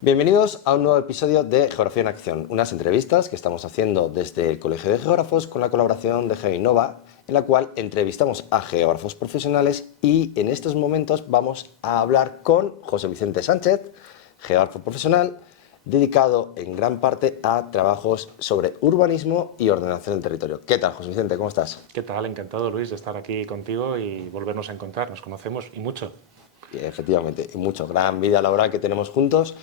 Bienvenidos a un nuevo episodio de Geografía en Acción, unas entrevistas que estamos haciendo desde el Colegio de Geógrafos con la colaboración de GeoInnova, en la cual entrevistamos a geógrafos profesionales y en estos momentos vamos a hablar con José Vicente Sánchez, geógrafo profesional, dedicado en gran parte a trabajos sobre urbanismo y ordenación del territorio. ¿Qué tal, José Vicente? ¿Cómo estás? ¿Qué tal? Encantado, Luis, de estar aquí contigo y volvernos a encontrar. Nos conocemos y mucho. Y efectivamente, y mucho, gran vida laboral que tenemos juntos.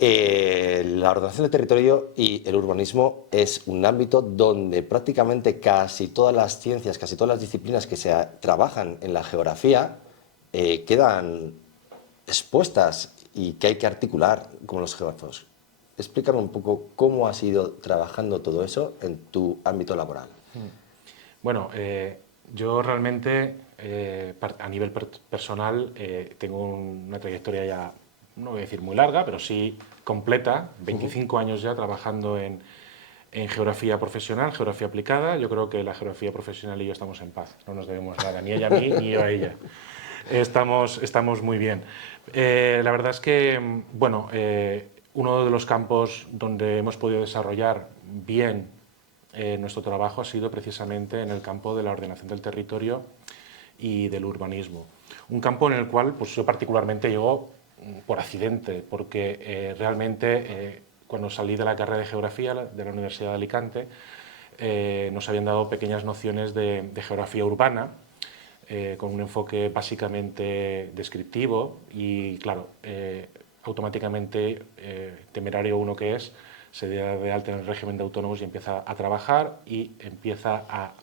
La ordenación del territorio y el urbanismo es un ámbito donde prácticamente casi todas las ciencias, casi todas las disciplinas que se trabajan en la geografía quedan expuestas y que hay que articular como los geógrafos. Explícame un poco cómo has ido trabajando todo eso en tu ámbito laboral. Bueno, yo realmente, a nivel personal, tengo una trayectoria ya, no voy a decir muy larga, pero sí completa, 25 años ya trabajando en geografía profesional, geografía aplicada. Yo creo que la geografía profesional y yo estamos en paz, no nos debemos nada, ni ella a mí, ni yo a ella. Estamos muy bien. La verdad es que, bueno, uno de los campos donde hemos podido desarrollar bien nuestro trabajo ha sido precisamente en el campo de la ordenación del territorio y del urbanismo. Un campo en el cual pues, yo particularmente llego por accidente, porque realmente cuando salí de la carrera de geografía de la Universidad de Alicante nos habían dado pequeñas nociones de geografía urbana, con un enfoque básicamente descriptivo y, claro, automáticamente, temerario uno que es, se da de alta en el régimen de autónomos y empieza a trabajar y empieza a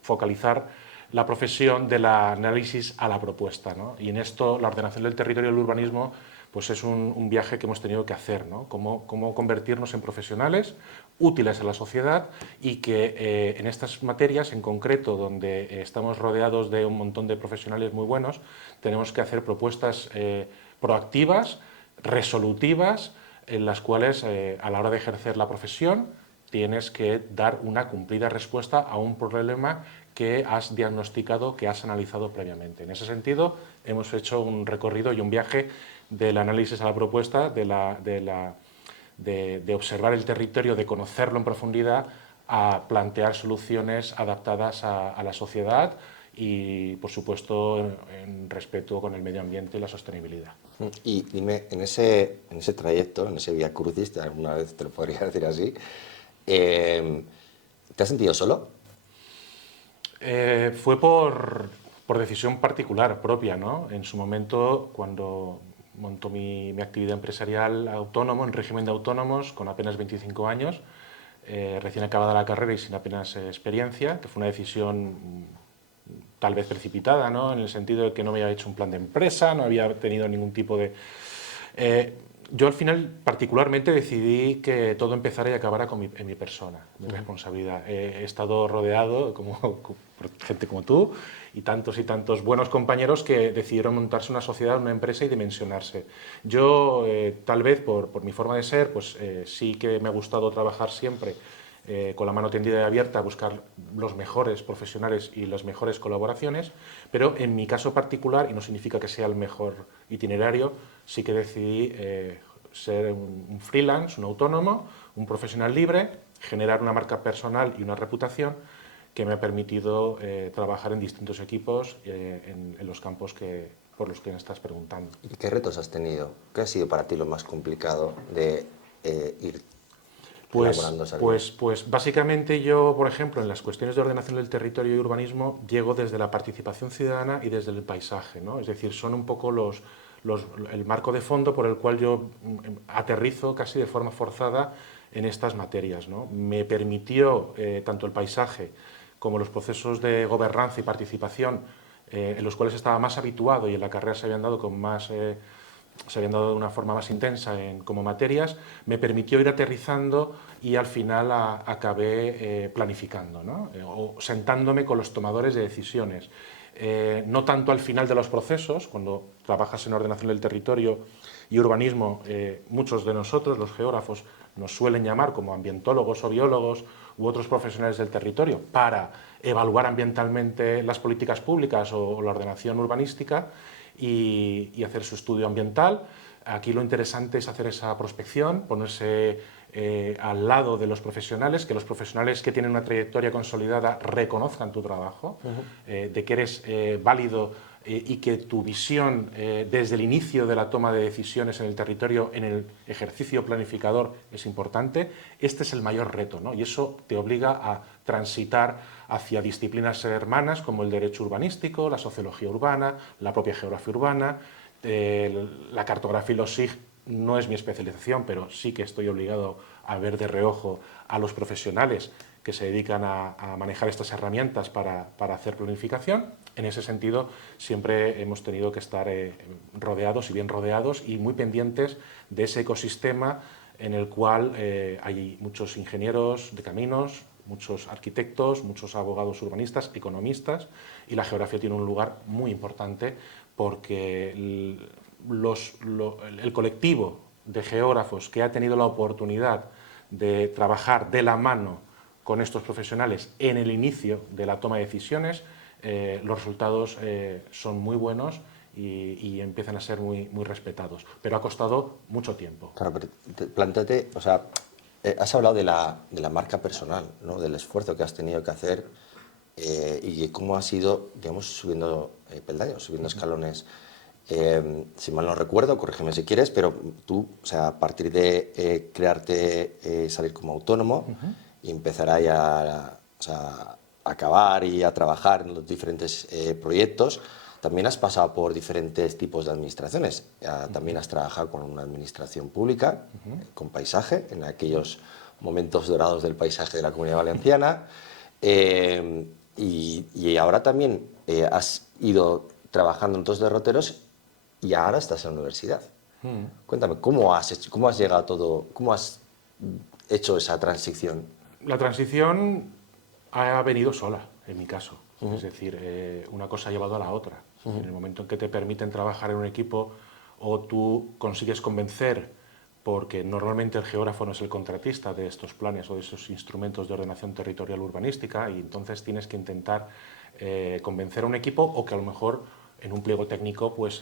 focalizar la profesión del análisis a la propuesta, ¿no? Y en esto la ordenación del territorio y el urbanismo pues es un viaje que hemos tenido que hacer, ¿no? Cómo convertirnos en profesionales útiles a la sociedad y que en estas materias en concreto, donde estamos rodeados de un montón de profesionales muy buenos, tenemos que hacer propuestas proactivas, resolutivas, en las cuales a la hora de ejercer la profesión tienes que dar una cumplida respuesta a un problema que has diagnosticado, que has analizado previamente. En ese sentido, hemos hecho un recorrido y un viaje del análisis a la propuesta, de observar el territorio, de conocerlo en profundidad, a plantear soluciones adaptadas a la sociedad y, por supuesto, en respeto con el medio ambiente y la sostenibilidad. Y dime, en ese trayecto, en ese vía crucis, alguna vez te lo podría decir así, ¿te has sentido solo? Fue por decisión particular propia, ¿no? En su momento, cuando montó mi actividad empresarial autónomo, en régimen de autónomos, con apenas 25 años, recién acabada la carrera y sin apenas experiencia, que fue una decisión tal vez precipitada, ¿no? En el sentido de que no había hecho un plan de empresa, no había tenido ningún tipo de... yo al final particularmente decidí que todo empezara y acabara en mi persona, mi responsabilidad. He estado rodeado por gente como tú y tantos buenos compañeros que decidieron montarse una sociedad, una empresa y dimensionarse. Yo, tal vez por mi forma de ser, pues sí que me ha gustado trabajar siempre con la mano tendida y abierta a buscar los mejores profesionales y las mejores colaboraciones, pero en mi caso particular, y no significa que sea el mejor itinerario, sí que decidí ser un freelance, un autónomo, un profesional libre, generar una marca personal y una reputación que me ha permitido trabajar en distintos equipos en los campos por los que me estás preguntando. ¿Y qué retos has tenido? ¿Qué ha sido para ti lo más complicado de ir elaborando esa guía? Pues básicamente yo, por ejemplo, en las cuestiones de ordenación del territorio y urbanismo, llego desde la participación ciudadana y desde el paisaje, ¿no? Es decir, son un poco el marco de fondo por el cual yo aterrizo casi de forma forzada en estas materias, ¿no? Me permitió tanto el paisaje como los procesos de gobernanza y participación en los cuales estaba más habituado y en la carrera se habían dado se habían dado de una forma más intensa como materias, me permitió ir aterrizando y al final acabé planificando, ¿no? O sentándome con los tomadores de decisiones. No tanto al final de los procesos, cuando trabajas en ordenación del territorio y urbanismo, muchos de nosotros, los geógrafos, nos suelen llamar como ambientólogos o biólogos u otros profesionales del territorio para evaluar ambientalmente las políticas públicas o la ordenación urbanística y hacer su estudio ambiental. aquí lo interesante es hacer esa prospección, ponerse al lado de los profesionales, que los profesionales que tienen una trayectoria consolidada reconozcan tu trabajo, de que eres válido y que tu visión desde el inicio de la toma de decisiones en el territorio, en el ejercicio planificador, es importante. Este es el mayor reto, ¿no? Y eso te obliga a transitar hacia disciplinas hermanas como el derecho urbanístico, la sociología urbana, la propia geografía urbana, la cartografía y los SIG no es mi especialización, pero sí que estoy obligado a ver de reojo a los profesionales que se dedican a manejar estas herramientas para hacer planificación. En ese sentido, siempre hemos tenido que estar rodeados y bien rodeados y muy pendientes de ese ecosistema en el cual hay muchos ingenieros de caminos, muchos arquitectos, muchos abogados urbanistas, economistas, y la geografía tiene un lugar muy importante porque el colectivo de geógrafos que ha tenido la oportunidad de trabajar de la mano con estos profesionales en el inicio de la toma de decisiones, los resultados son muy buenos y empiezan a ser muy, muy respetados. Pero ha costado mucho tiempo. Claro, pero plantéate, o sea, has hablado de la marca personal, ¿no? Del esfuerzo que has tenido que hacer y de cómo has ido, digamos, subiendo peldaños, subiendo escalones. Si mal no recuerdo, corrígeme si quieres, pero tú, o sea, a partir de crearte, salir como autónomo y empezar ahí o sea, a acabar y a trabajar en los diferentes proyectos, también has pasado por diferentes tipos de administraciones. También has trabajado con una administración pública, con paisaje, en aquellos momentos dorados del paisaje de la Comunidad Valenciana. Y ahora también has ido trabajando en dos derroteros y ahora estás en la universidad. Cuéntame, ¿cómo has llegado a todo? ¿Cómo has hecho esa transición? La transición ha venido sola, en mi caso. Es decir, una cosa ha llevado a la otra. En el momento en que te permiten trabajar en un equipo o tú consigues convencer, porque normalmente el geógrafo no es el contratista de estos planes o de esos instrumentos de ordenación territorial urbanística, y entonces tienes que intentar convencer a un equipo o que a lo mejor en un pliego técnico pues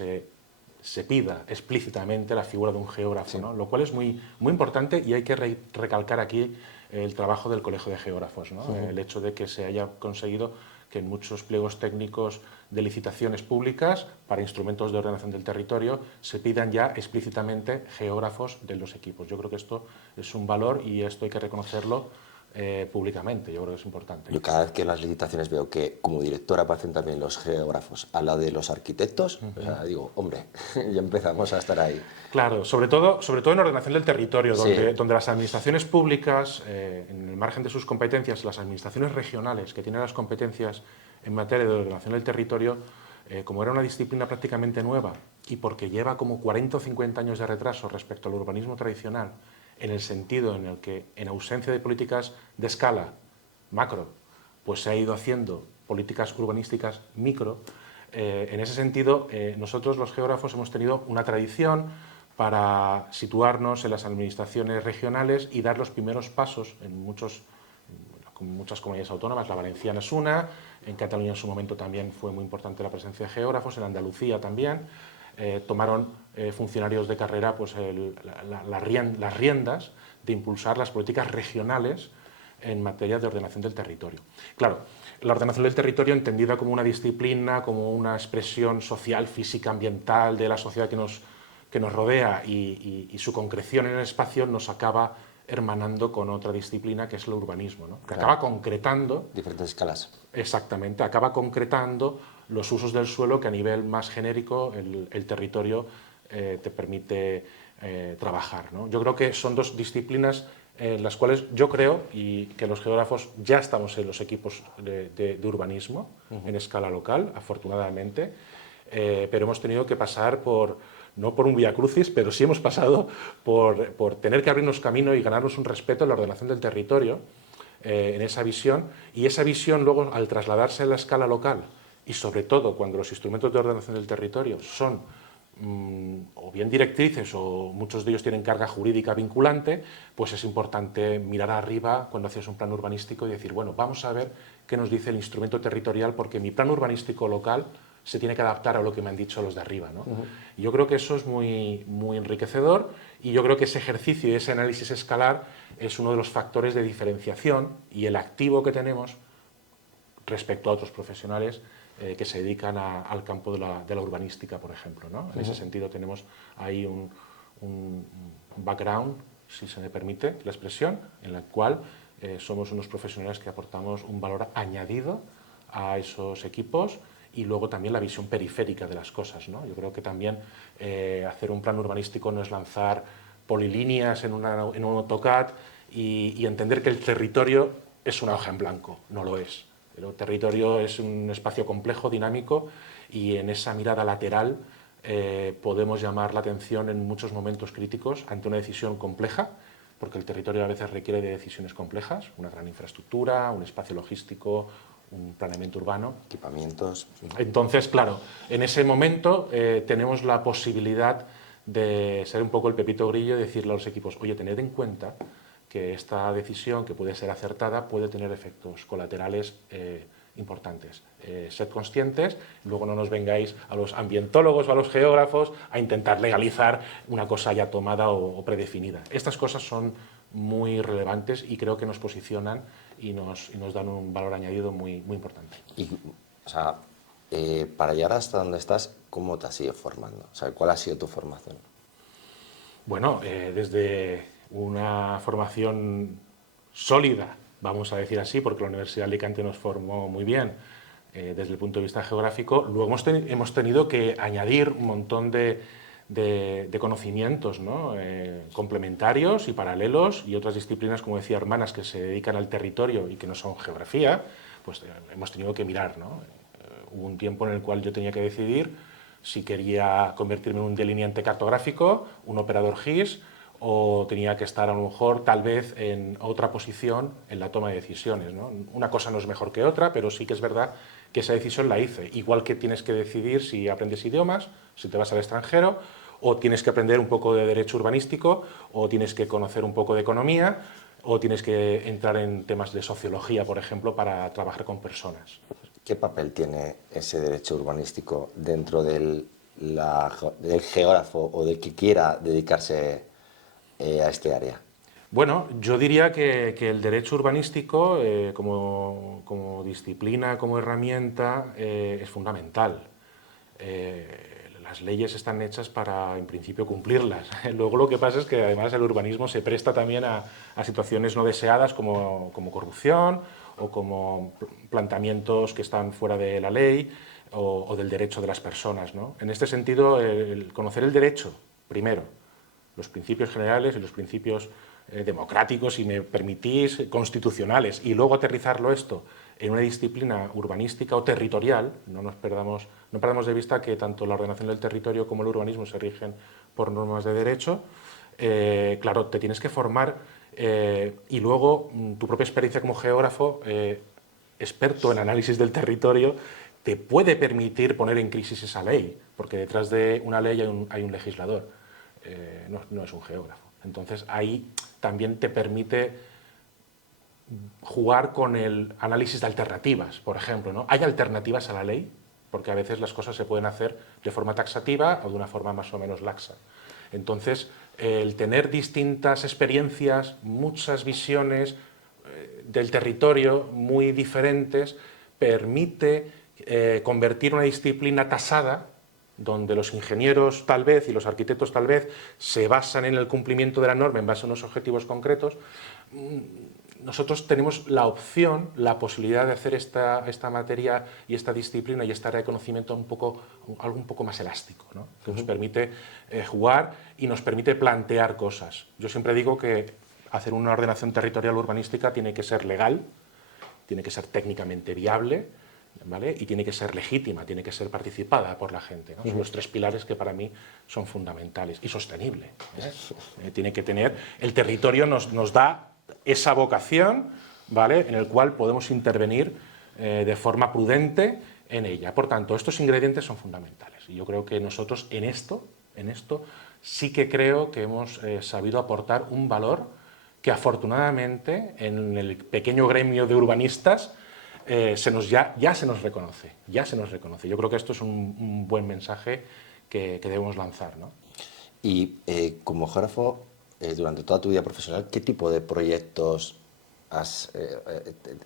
se pida explícitamente la figura de un geógrafo, ¿no? Lo cual es muy, muy importante y hay que recalcar aquí el trabajo del Colegio de Geógrafos, ¿no? El hecho de que se haya conseguido que en muchos pliegos técnicos de licitaciones públicas para instrumentos de ordenación del territorio se pidan ya explícitamente geógrafos de los equipos. Yo creo que esto es un valor y esto hay que reconocerlo públicamente. Yo creo que es importante. Yo cada vez que en las licitaciones veo que como director aparecen también los geógrafos al lado de los arquitectos, o sea, digo, hombre, ya empezamos a estar ahí. Claro, sobre todo en ordenación del territorio, Sí. donde las administraciones públicas, en el margen de sus competencias, las administraciones regionales que tienen las competencias en materia de ordenación del territorio, como era una disciplina prácticamente nueva y porque lleva como 40 o 50 años de retraso respecto al urbanismo tradicional, en el sentido en el que, en ausencia de políticas de escala macro, pues se ha ido haciendo políticas urbanísticas micro. En ese sentido, nosotros los geógrafos hemos tenido una tradición para situarnos en las administraciones regionales y dar los primeros pasos en muchas comunidades autónomas. La valenciana es una, en Cataluña en su momento también fue muy importante la presencia de geógrafos, en Andalucía también. Tomaron funcionarios de carrera pues, las riendas de impulsar las políticas regionales en materia de ordenación del territorio. Claro, la ordenación del territorio entendida como una disciplina, como una expresión social, física, ambiental de la sociedad que nos rodea y su concreción en el espacio nos acaba hermanando con otra disciplina que es el urbanismo, ¿no? Que acaba concretando... Diferentes escalas. Exactamente, acaba concretando los usos del suelo que a nivel más genérico el territorio te permite trabajar, ¿no? Yo creo que son dos disciplinas en las cuales yo creo y que los geógrafos ya estamos en los equipos de urbanismo en escala local, afortunadamente, pero hemos tenido que pasar no por un vía crucis, pero sí hemos pasado por tener que abrirnos camino y ganarnos un respeto en la ordenación del territorio, en esa visión, y esa visión luego al trasladarse a la escala local y sobre todo cuando los instrumentos de ordenación del territorio son o bien directrices o muchos de ellos tienen carga jurídica vinculante, pues es importante mirar arriba cuando haces un plan urbanístico y decir, bueno, vamos a ver qué nos dice el instrumento territorial porque mi plan urbanístico local se tiene que adaptar a lo que me han dicho los de arriba, ¿no? Y yo creo que eso es muy, muy enriquecedor, y yo creo que ese ejercicio y ese análisis escalar es uno de los factores de diferenciación y el activo que tenemos respecto a otros profesionales que se dedican al campo de la urbanística, por ejemplo, ¿no? En ese sentido tenemos ahí un background, si se me permite la expresión, en la cual somos unos profesionales que aportamos un valor añadido a esos equipos, y luego también la visión periférica de las cosas, ¿no? Yo creo que también hacer un plan urbanístico no es lanzar polilíneas en un AutoCAD y entender que el territorio es una hoja en blanco, no lo es. El territorio es un espacio complejo, dinámico, y en esa mirada lateral podemos llamar la atención en muchos momentos críticos ante una decisión compleja, porque el territorio a veces requiere de decisiones complejas, una gran infraestructura, un espacio logístico, un planeamiento urbano. Equipamientos. Entonces, claro, en ese momento tenemos la posibilidad de ser un poco el pepito grillo y decirle a los equipos, oye, tened en cuenta que esta decisión, que puede ser acertada, puede tener efectos colaterales importantes. Sed conscientes, luego no nos vengáis a los ambientólogos o a los geógrafos a intentar legalizar una cosa ya tomada o predefinida. Estas cosas son muy relevantes y creo que nos posicionan y nos dan un valor añadido muy, muy importante. Y, o sea, para llegar hasta donde estás, ¿cómo te has ido formando? O sea, ¿cuál ha sido tu formación? Bueno, desde una formación sólida, vamos a decir así, porque la Universidad de Alicante nos formó muy bien desde el punto de vista geográfico. Luego hemos tenido que añadir un montón de conocimientos, ¿no? Complementarios y paralelos, y otras disciplinas, como decía, hermanas, que se dedican al territorio y que no son geografía, pues hemos tenido que mirar, ¿no? Hubo un tiempo en el cual yo tenía que decidir si quería convertirme en un delineante cartográfico, un operador GIS, o tenía que estar a lo mejor tal vez en otra posición en la toma de decisiones, ¿no? Una cosa no es mejor que otra, pero sí que es verdad que esa decisión la hice. Igual que tienes que decidir si aprendes idiomas, si te vas al extranjero, o tienes que aprender un poco de derecho urbanístico, o tienes que conocer un poco de economía, o tienes que entrar en temas de sociología, por ejemplo, para trabajar con personas. ¿Qué papel tiene ese derecho urbanístico dentro del geógrafo o del que quiera dedicarse a este área? Bueno, yo diría que el derecho urbanístico como disciplina, como herramienta, es fundamental. Las leyes están hechas para, en principio, cumplirlas. Luego lo que pasa es que además el urbanismo se presta también a situaciones no deseadas como corrupción o como planteamientos que están fuera de la ley o del derecho de las personas, ¿no? En este sentido, el conocer el derecho, primero, los principios generales y los principios democráticos, si me permitís, constitucionales, y luego aterrizarlo esto en una disciplina urbanística o territorial. No perdamos de vista que tanto la ordenación del territorio como el urbanismo se rigen por normas de derecho. Claro, te tienes que formar y luego tu propia experiencia como geógrafo, experto en análisis del territorio, te puede permitir poner en crisis esa ley, porque detrás de una ley hay un legislador, no es un geógrafo. Entonces ahí también te permite jugar con el análisis de alternativas, por ejemplo, ¿no? ¿Hay alternativas a la ley? Porque a veces las cosas se pueden hacer de forma taxativa o de una forma más o menos laxa. Entonces, el tener distintas experiencias, muchas visiones del territorio muy diferentes, permite convertir una disciplina tasada, donde los ingenieros tal vez y los arquitectos tal vez se basan en el cumplimiento de la norma en base a unos objetivos concretos. Nosotros tenemos la opción, la posibilidad de hacer esta materia y esta disciplina y esta área de conocimiento algo un poco más elástico, ¿no? Que nos permite jugar y nos permite plantear cosas. Yo siempre digo que hacer una ordenación territorial urbanística tiene que ser legal, tiene que ser técnicamente viable, ¿vale? Y tiene que ser legítima, tiene que ser participada por la gente, ¿no? Son los tres pilares que para mí son fundamentales. Y sostenible, ¿eh? Tiene que tener, el territorio nos da esa vocación, ¿vale? En el cual podemos intervenir de forma prudente en ella. Por tanto, estos ingredientes son fundamentales. Y yo creo que nosotros en esto sí que creo que hemos sabido aportar un valor que afortunadamente en el pequeño gremio de urbanistas ya se nos reconoce, ya se nos reconoce. Yo creo que esto es un buen mensaje que debemos lanzar, ¿no? Y como geógrafo, durante toda tu vida profesional, ¿qué tipo de proyectos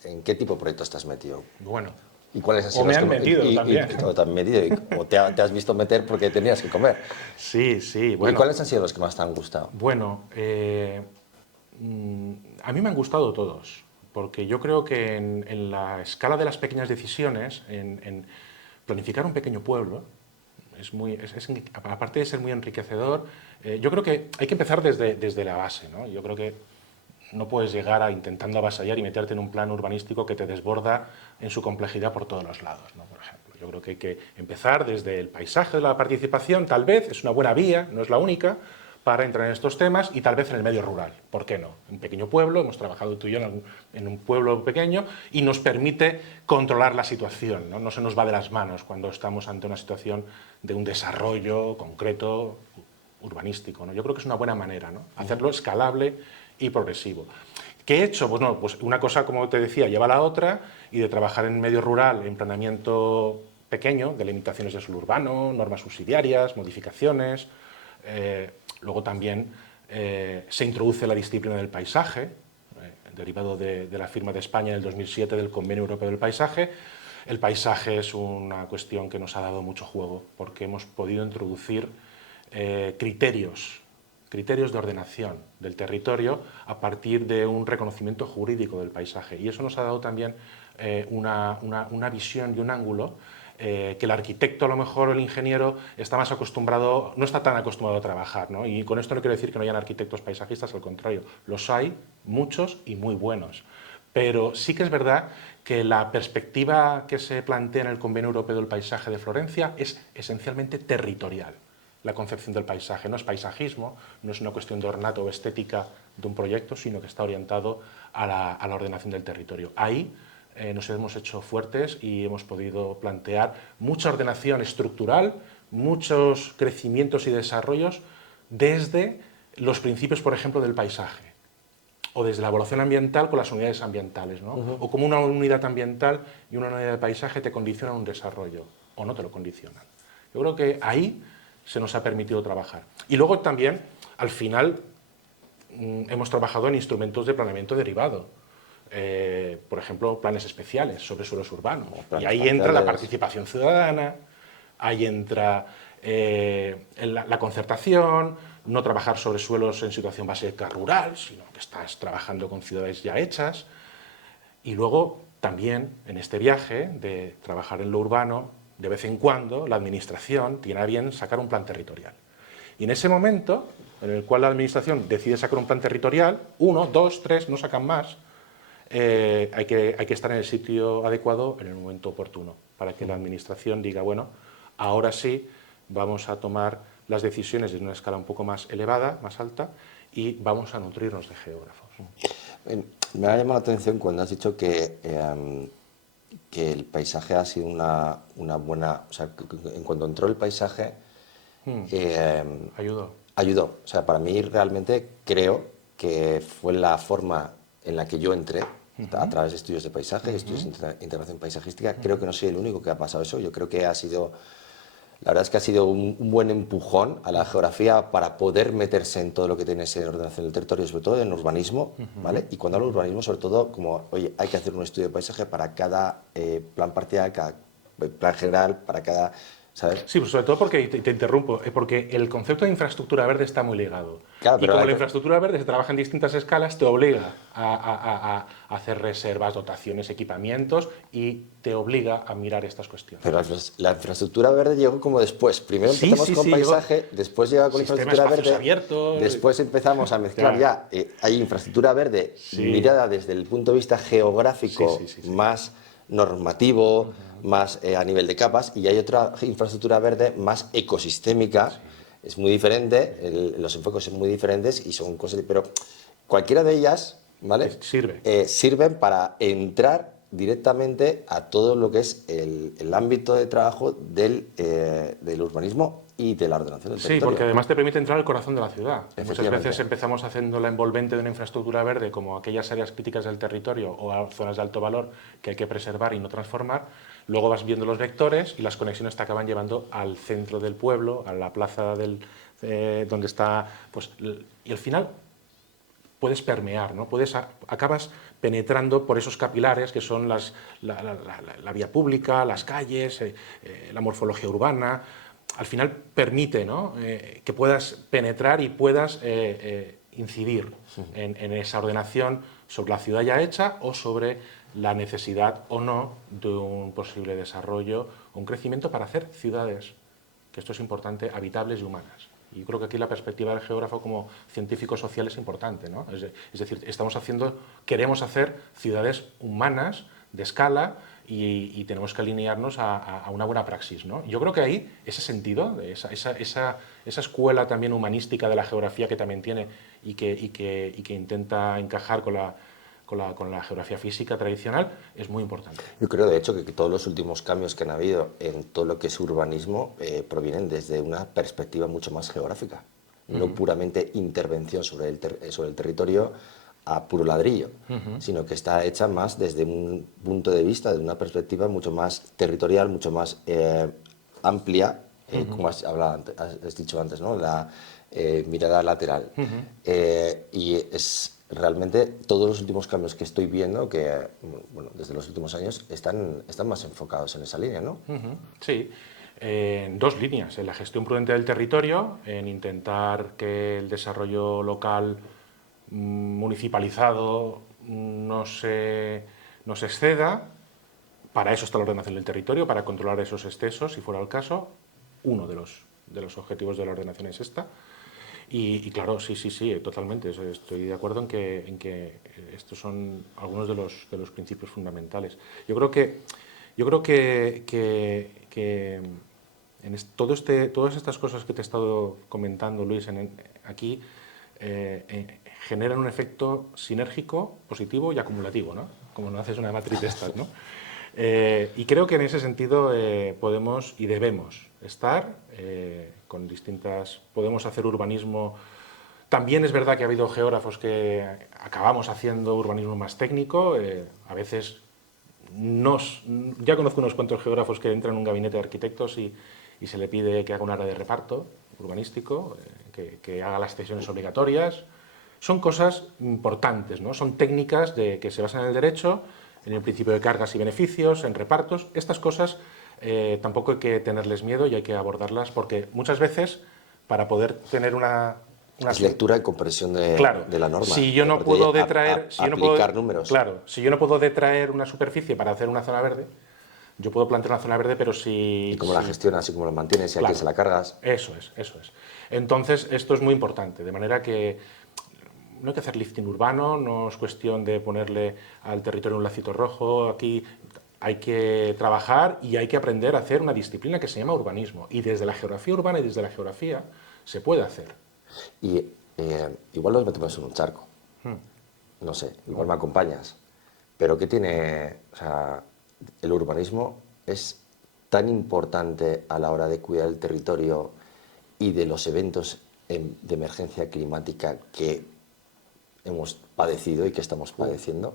en qué tipo de proyectos te has metido? Bueno, ¿Y cuáles han sido o me los han metido también. o te han metido, o te has visto meter porque tenías que comer? Sí, sí, ¿Y bueno. cuáles han sido los que más te han gustado? Bueno, a mí me han gustado todos, porque yo creo que en la escala de las pequeñas decisiones, en planificar un pequeño pueblo, aparte de ser muy enriquecedor, yo creo que hay que empezar desde la base, ¿no? Yo creo que no puedes llegar intentando avasallar y meterte en un plan urbanístico que te desborda en su complejidad por todos los lados, ¿no? Por ejemplo, yo creo que hay que empezar desde el paisaje de la participación, tal vez, es una buena vía, no es la única, para entrar en estos temas, y tal vez en el medio rural, ¿por qué no? Un pequeño pueblo, hemos trabajado tú y yo en un pueblo pequeño y nos permite controlar la situación, ¿no? No se nos va de las manos cuando estamos ante una situación de un desarrollo concreto urbanístico, ¿no? Yo creo que es una buena manera, ¿no? Hacerlo escalable y progresivo. ¿Qué he hecho? Bueno, pues una cosa, como te decía, lleva a la otra, y de trabajar en medio rural, en planeamiento pequeño, de limitaciones de suelo urbano, normas subsidiarias, modificaciones. Luego también se introduce la disciplina del paisaje, derivado de la firma de España en el 2007 del Convenio Europeo del Paisaje. El paisaje es una cuestión que nos ha dado mucho juego, porque hemos podido introducir criterios de ordenación del territorio a partir de un reconocimiento jurídico del paisaje. Y eso nos ha dado también una visión y un ángulo que el arquitecto, a lo mejor, o el ingeniero no está tan acostumbrado a trabajar, ¿no? Y con esto no quiero decir que no hayan arquitectos paisajistas, al contrario, los hay, muchos y muy buenos. Pero sí que es verdad que la perspectiva que se plantea en el Convenio Europeo del Paisaje de Florencia es esencialmente territorial. La concepción del paisaje no es paisajismo, no es una cuestión de ornato o estética de un proyecto, sino que está orientado a la ordenación del territorio. Ahí nos hemos hecho fuertes y hemos podido plantear mucha ordenación estructural, muchos crecimientos y desarrollos desde los principios, por ejemplo, del paisaje, o desde la evaluación ambiental con las unidades ambientales, ¿no? O como una unidad ambiental y una unidad de paisaje te condicionan un desarrollo, o no te lo condicionan. Yo creo que ahí se nos ha permitido trabajar. Y luego también, al final, hemos trabajado en instrumentos de planeamiento derivado. Por ejemplo, planes especiales sobre suelos urbanos. Y ahí entra la participación ciudadana, ahí entra la concertación, no trabajar sobre suelos en situación básica rural, sino que estás trabajando con ciudades ya hechas. Y luego, también, en este viaje de trabajar en lo urbano, de vez en cuando la Administración tiene a bien sacar un plan territorial. Y en ese momento, en el cual la Administración decide sacar un plan territorial, 1, 2, 3, no sacan más, hay que estar en el sitio adecuado en el momento oportuno, para que la Administración diga, bueno, ahora sí vamos a tomar las decisiones en una escala un poco más elevada, más alta, y vamos a nutrirnos de geógrafos. Me ha llamado la atención cuando has dicho que el paisaje ha sido una buena... O sea, en cuanto entró el paisaje... Ayudó. O sea, para mí realmente creo que fue la forma en la que yo entré a través de estudios de paisaje, estudios de integración paisajística. Creo que no soy el único que ha pasado eso. Yo creo que ha sido... La verdad es que ha sido un buen empujón a la geografía para poder meterse en todo lo que tiene que ser ordenación del territorio, sobre todo en urbanismo, ¿vale? Y cuando hablo de urbanismo, sobre todo, como, oye, hay que hacer un estudio de paisaje para cada plan parcial, cada plan general, para cada... ¿sabes? Sí, pues sobre todo porque, te interrumpo, porque el concepto de infraestructura verde está muy ligado. Claro, y como la infraestructura verde se trabaja en distintas escalas, te obliga a hacer reservas, dotaciones, equipamientos, y te obliga a mirar estas cuestiones. Pero la infraestructura verde llegó como después. Primero empezamos con paisaje, después llega con infraestructura verde, abiertos, después empezamos a mezclar ya. Hay infraestructura verde mirada desde el punto de vista geográfico, más normativo, más a nivel de capas, y hay otra infraestructura verde más ecosistémica. Es muy diferente, los enfoques son muy diferentes y son cosas, pero cualquiera de ellas, ¿vale? Sirven para entrar directamente a todo lo que es el ámbito de trabajo del urbanismo y de la ordenación del territorio. Sí, porque además te permite entrar al corazón de la ciudad. Muchas veces Efectivamente. empezamos haciendo la envolvente de una infraestructura verde como aquellas áreas críticas del territorio o zonas de alto valor que hay que preservar y no transformar. Luego vas viendo los vectores y las conexiones te acaban llevando al centro del pueblo, a la plaza donde está... Pues, y al final puedes permear, ¿no? Acabas penetrando por esos capilares que son la vía pública, las calles, la morfología urbana. Al final permite, ¿no? Que puedas penetrar y puedas incidir en esa ordenación sobre la ciudad ya hecha o sobre la necesidad o no de un posible desarrollo o un crecimiento para hacer ciudades, que esto es importante, habitables y humanas. Y yo creo que aquí la perspectiva del geógrafo como científico social es importante, ¿no? Es decir, queremos hacer ciudades humanas de escala y tenemos que alinearnos a una buena praxis, ¿no? Yo creo que ahí ese sentido, esa escuela también humanística de la geografía que también tiene y que intenta encajar con la geografía física tradicional es muy importante. Yo creo, de hecho, que todos los últimos cambios que han habido en todo lo que es urbanismo provienen desde una perspectiva mucho más geográfica, no puramente intervención sobre el territorio a puro ladrillo, sino que está hecha más desde un punto de vista, de una perspectiva mucho más territorial, mucho más amplia, como has dicho antes, ¿no? La mirada lateral. Y es realmente todos los últimos cambios que estoy viendo, que bueno, desde los últimos años, están más enfocados en esa línea, ¿no? Sí, en dos líneas, en la gestión prudente del territorio, en intentar que el desarrollo local municipalizado no se exceda. Para eso está la ordenación del territorio, para controlar esos excesos, si fuera el caso. Uno de los objetivos de la ordenación es esta. Y claro, sí, totalmente. Estoy de acuerdo en que estos son algunos de los principios fundamentales. Yo creo que todas estas cosas que te he estado comentando, Luis, aquí generan un efecto sinérgico, positivo y acumulativo, ¿no? Como no haces una matriz de estas, ¿no? Y creo que en ese sentido podemos y debemos estar con distintas... Podemos hacer urbanismo... También es verdad que ha habido geógrafos que acabamos haciendo urbanismo más técnico. A veces ya conozco unos cuantos geógrafos que entran en un gabinete de arquitectos y se le pide que haga un área de reparto urbanístico, que haga las cesiones obligatorias. Son cosas importantes, ¿no? Son técnicas que se basan en el derecho, en el principio de cargas y beneficios, en repartos. Estas cosas tampoco hay que tenerles miedo y hay que abordarlas porque muchas veces para poder tener una es lectura y comprensión de la norma. Si yo no puedo detraer... aplicar números. Claro, si yo no puedo detraer una superficie para hacer una zona verde, yo puedo plantear una zona verde, pero si... Y cómo la gestionas y cómo la mantienes y a quién se la cargas. Eso es. Entonces, esto es muy importante, de manera que no hay que hacer lifting urbano, no es cuestión de ponerle al territorio un lacito rojo, aquí hay que trabajar y hay que aprender a hacer una disciplina que se llama urbanismo. Y desde la geografía urbana y desde la geografía se puede hacer. Y igual nos metemos en un charco. No sé, igual me acompañas. Pero ¿qué tiene...? O sea, el urbanismo es tan importante a la hora de cuidar el territorio y de los eventos de emergencia climática que hemos padecido y que estamos padeciendo.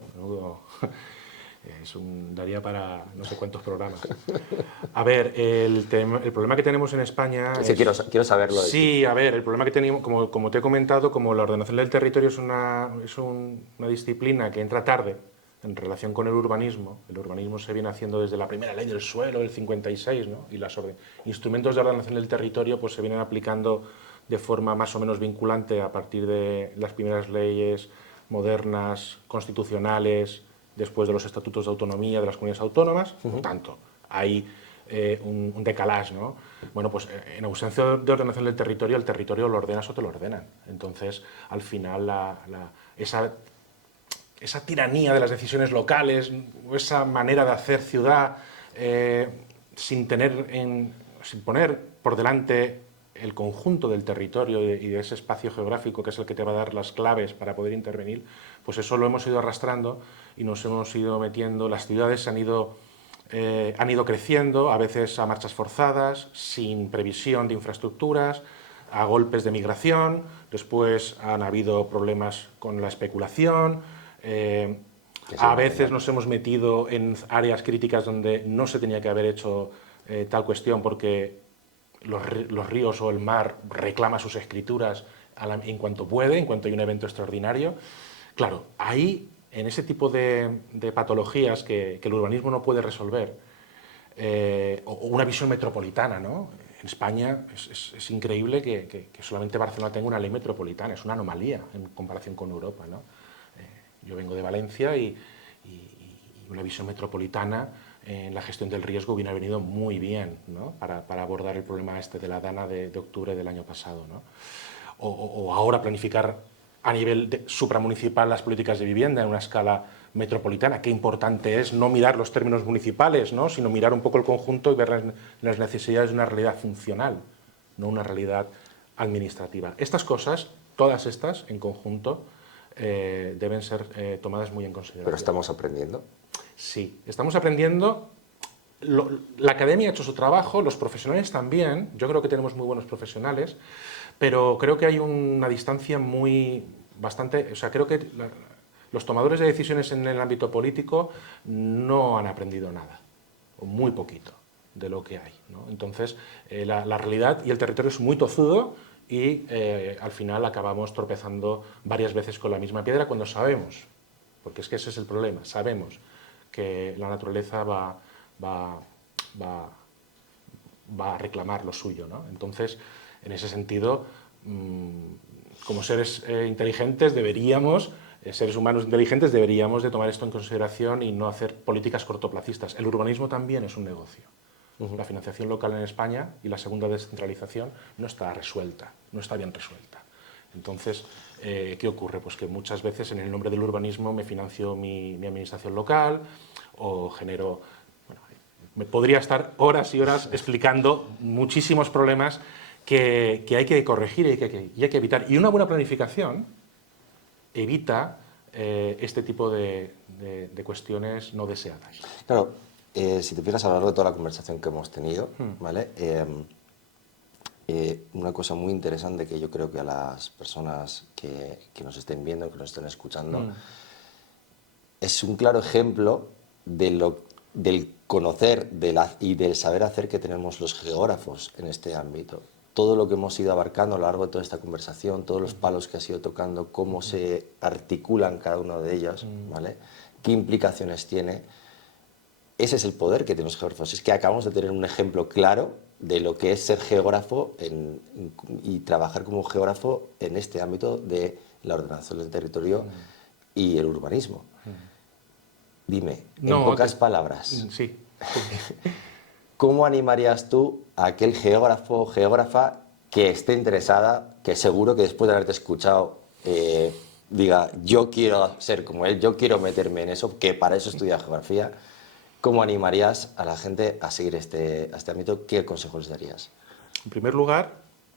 Daría para no sé cuántos programas. A ver, el problema que tenemos en España... Quiero saberlo. Sí, a ver, el problema que tenemos, como te he comentado, como la ordenación del territorio es una disciplina que entra tarde en relación con el urbanismo se viene haciendo desde la primera ley del suelo del 56, ¿no? Y los instrumentos de ordenación del territorio pues, se vienen aplicando de forma más o menos vinculante a partir de las primeras leyes modernas, constitucionales, después de los estatutos de autonomía de las comunidades autónomas. Por tanto, hay un decalage, ¿no? Bueno, pues en ausencia de ordenación del territorio, el territorio lo ordenas o te lo ordenan. Entonces, al final, esa tiranía de las decisiones locales, esa manera de hacer ciudad sin poner por delante el conjunto del territorio y de ese espacio geográfico que es el que te va a dar las claves para poder intervenir, pues eso lo hemos ido arrastrando y nos hemos ido metiendo. Las ciudades han ido creciendo, a veces a marchas forzadas, sin previsión de infraestructuras, a golpes de migración. Después han habido problemas con la especulación. A veces nos hemos metido en áreas críticas donde no se tenía que haber hecho tal cuestión porque los ríos o el mar reclama sus escrituras en cuanto puede, en cuanto hay un evento extraordinario. Claro, ahí, en ese tipo de patologías que el urbanismo no puede resolver, o una visión metropolitana, ¿no? En España es increíble que solamente Barcelona tenga una ley metropolitana, es una anomalía en comparación con Europa, ¿no? Yo vengo de Valencia y una visión metropolitana en la gestión del riesgo hubiera venido muy bien, ¿no? para abordar el problema de la Dana de octubre del año pasado, ¿no? O ahora planificar a nivel supramunicipal las políticas de vivienda en una escala metropolitana. Qué importante es no mirar los términos municipales, ¿no? Sino mirar un poco el conjunto y ver las necesidades de una realidad funcional, no una realidad administrativa. Estas cosas, todas estas en conjunto, deben ser tomadas muy en consideración. ¿Pero estamos aprendiendo? Sí, estamos aprendiendo. La academia ha hecho su trabajo, los profesionales también. Yo creo que tenemos muy buenos profesionales, pero creo que hay una distancia bastante. O sea, creo que los tomadores de decisiones en el ámbito político no han aprendido nada, o muy poquito, de lo que hay, ¿no? Entonces, la realidad y el territorio es muy tozudo y al final acabamos tropezando varias veces con la misma piedra cuando sabemos, porque es que ese es el problema, sabemos que la naturaleza va a reclamar lo suyo, ¿no? Entonces, en ese sentido, como seres inteligentes seres humanos inteligentes deberíamos de tomar esto en consideración y no hacer políticas cortoplacistas. El urbanismo también es un negocio. La financiación local en España y la segunda descentralización no está resuelta, no está bien resuelta. Entonces, ¿qué ocurre? Pues que muchas veces en el nombre del urbanismo me financio mi administración local o genero... Bueno, me podría estar horas y horas explicando muchísimos problemas que hay que corregir y hay que evitar. Y una buena planificación evita este tipo de cuestiones no deseadas. Claro, si te fijas a lo largo de toda la conversación que hemos tenido, ¿vale? Una cosa muy interesante que yo creo que a las personas que nos estén viendo, que nos estén escuchando, es un claro ejemplo del conocer y del saber hacer que tenemos los geógrafos en este ámbito. Todo lo que hemos ido abarcando a lo largo de toda esta conversación, todos los palos que has ido tocando, cómo se articulan cada uno de ellos, ¿vale? Qué implicaciones tiene. Ese es el poder que tienen los geógrafos. Es que acabamos de tener un ejemplo claro de lo que es ser geógrafo y trabajar como geógrafo en este ámbito de la ordenación del territorio y el urbanismo. Dime, en pocas palabras, sí. ¿cómo animarías tú a aquel geógrafo o geógrafa que esté interesada, que seguro que después de haberte escuchado diga, yo quiero ser como él, yo quiero meterme en eso, que para eso estudia geografía? ¿Cómo animarías a la gente a seguir este ámbito? ¿Qué consejos les darías? En primer lugar,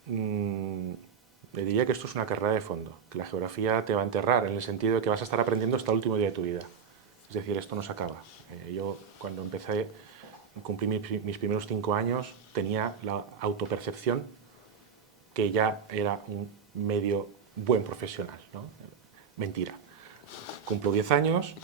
le diría que esto es una carrera de fondo, que la geografía te va a enterrar en el sentido de que vas a estar aprendiendo hasta el último día de tu vida. Es decir, esto no se acaba. Yo cuando cumplí mis primeros 5 años, tenía la autopercepción que ya era un medio buen profesional, ¿no? Mentira. Cumplo 10 años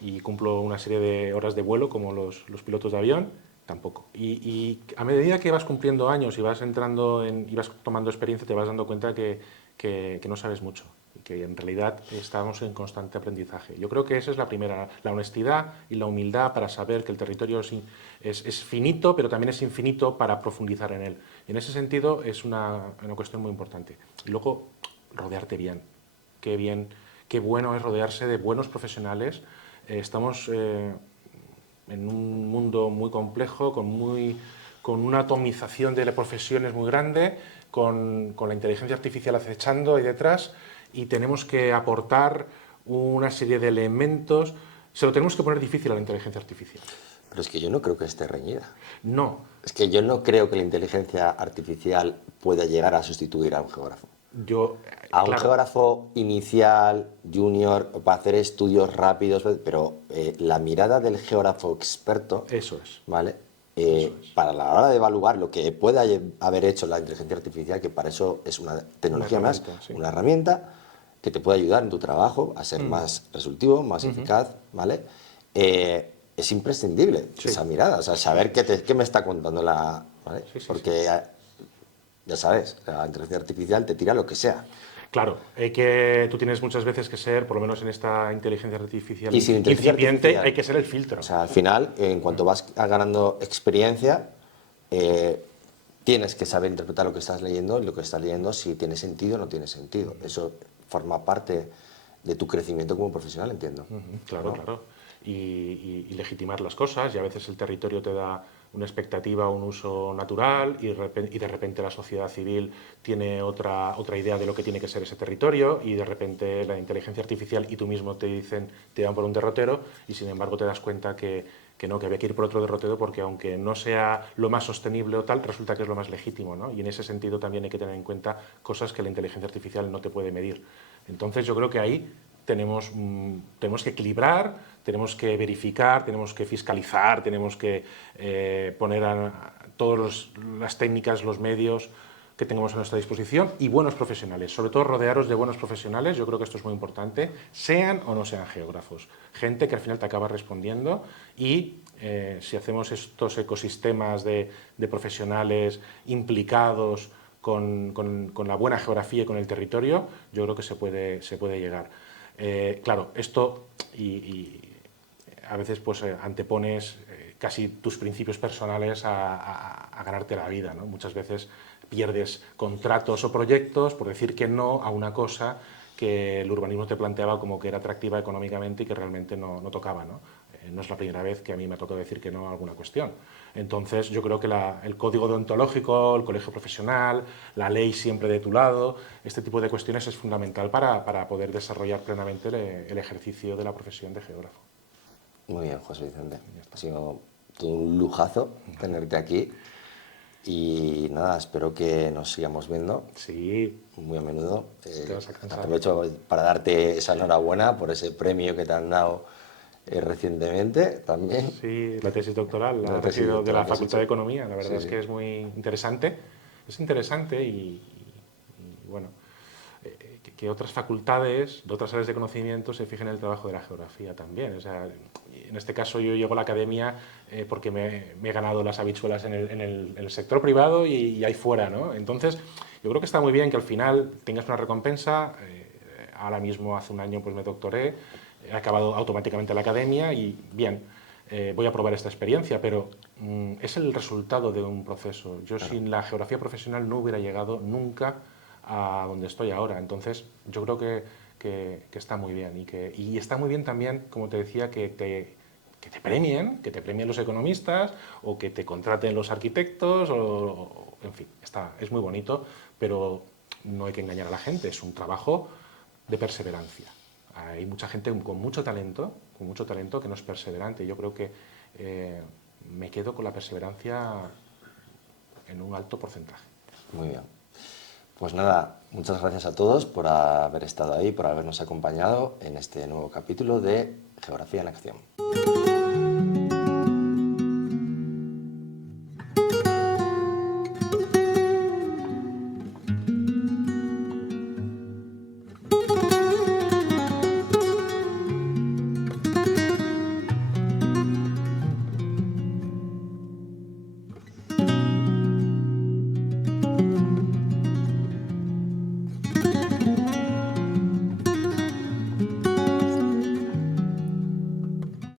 y cumplo una serie de horas de vuelo como los pilotos de avión, tampoco. Y a medida que vas cumpliendo años y vas vas tomando experiencia, te vas dando cuenta que no sabes mucho y que en realidad estamos en constante aprendizaje. Yo creo que esa es la primera, la honestidad y la humildad para saber que el territorio es finito, pero también es infinito para profundizar en él. Y en ese sentido es una cuestión muy importante. Y luego, rodearte bien. Qué bueno es rodearse de buenos profesionales. Estamos en un mundo muy complejo, con una atomización de las profesiones muy grande, con la inteligencia artificial acechando ahí detrás, y tenemos que aportar una serie de elementos. Se lo tenemos que poner difícil a la inteligencia artificial. Pero es que yo no creo que esté reñida. No, Es que yo no creo que la inteligencia artificial pueda llegar a sustituir a un geógrafo. A un Claro, geógrafo inicial, junior, para hacer estudios rápidos, pero la mirada del geógrafo experto, eso es. ¿vale? Eso es. Para la hora de evaluar lo que pueda haber hecho la inteligencia artificial, que para eso es una tecnología Una más, herramienta, sí. una herramienta que te puede ayudar en tu trabajo a ser más resolutivo, más eficaz, ¿vale? Es imprescindible Sí. esa mirada, o sea, saber qué me está contando la... ¿vale? Sí, sí, Porque ya sabes, la inteligencia artificial te tira lo que sea. Claro, tú tienes muchas veces que ser, por lo menos en esta inteligencia artificial Y sin inteligencia incipiente, artificial, hay que ser el filtro. o sea, al final, en cuanto vas ganando experiencia, tienes que saber interpretar lo que estás leyendo y lo que estás leyendo si tiene sentido o no tiene sentido. Eso forma parte de tu crecimiento como profesional, entiendo. Claro, ¿no? claro. Y legitimar las cosas, y a veces el territorio te da una expectativa, un uso natural, y de repente la sociedad civil tiene otra idea de lo que tiene que ser ese territorio, y de repente la inteligencia artificial y tú mismo te dan por un derrotero, y sin embargo te das cuenta que no, que había que ir por otro derrotero, porque aunque no sea lo más sostenible o tal, resulta que es lo más legítimo, ¿no? Y en ese sentido también hay que tener en cuenta cosas que la inteligencia artificial no te puede medir. Entonces yo creo que ahí tenemos que equilibrar, tenemos que verificar, tenemos que fiscalizar, tenemos que poner a todas las técnicas, los medios que tengamos a nuestra disposición y buenos profesionales, sobre todo rodearos de buenos profesionales, yo creo que esto es muy importante, sean o no sean geógrafos, gente que al final te acaba respondiendo y si hacemos estos ecosistemas de profesionales implicados con la buena geografía y con el territorio, yo creo que se puede llegar. Claro, esto y a veces pues antepones casi tus principios personales a ganarte la vida, ¿no? Muchas veces pierdes contratos o proyectos por decir que no a una cosa que el urbanismo te planteaba como que era atractiva económicamente y que realmente no tocaba, ¿no? No es la primera vez que a mí me ha tocado decir que no a alguna cuestión. Entonces, yo creo que el código deontológico, el colegio profesional, la ley siempre de tu lado, este tipo de cuestiones es fundamental para poder desarrollar plenamente el ejercicio de la profesión de geógrafo. Muy bien, José Vicente. Ha sido todo un lujazo tenerte aquí. Y nada, espero que nos sigamos viendo Sí, muy a menudo. te vas a cansar. Aprovecho para darte esa enhorabuena por ese premio que te han dado recientemente también. Sí, la tesis doctoral la La he tesis recibido de la doctoral que has Facultad de hecho. Economía. La verdad Sí, es sí. que es muy interesante. Es interesante y bueno, que otras facultades, de otras áreas de conocimiento se fijen en el trabajo de la geografía también. O sea, en este caso yo llego a la academia porque me he ganado las habichuelas en el sector privado y ahí fuera, ¿no? Entonces, yo creo que está muy bien que al final tengas una recompensa. Ahora mismo, hace un año, pues me doctoré, he acabado automáticamente la academia y bien, voy a probar esta experiencia, pero es el resultado de un proceso. Yo sin la geografía profesional no hubiera llegado nunca a donde estoy ahora. Entonces, yo creo que está muy bien y está muy bien también, como te decía, que te premien los economistas o que te contraten los arquitectos, en fin, es muy bonito, pero no hay que engañar a la gente, es un trabajo de perseverancia. Hay mucha gente con mucho talento que no es perseverante. Yo creo que me quedo con la perseverancia en un alto porcentaje. Muy bien. Pues nada, muchas gracias a todos por haber estado ahí, por habernos acompañado en este nuevo capítulo de Geografía en Acción.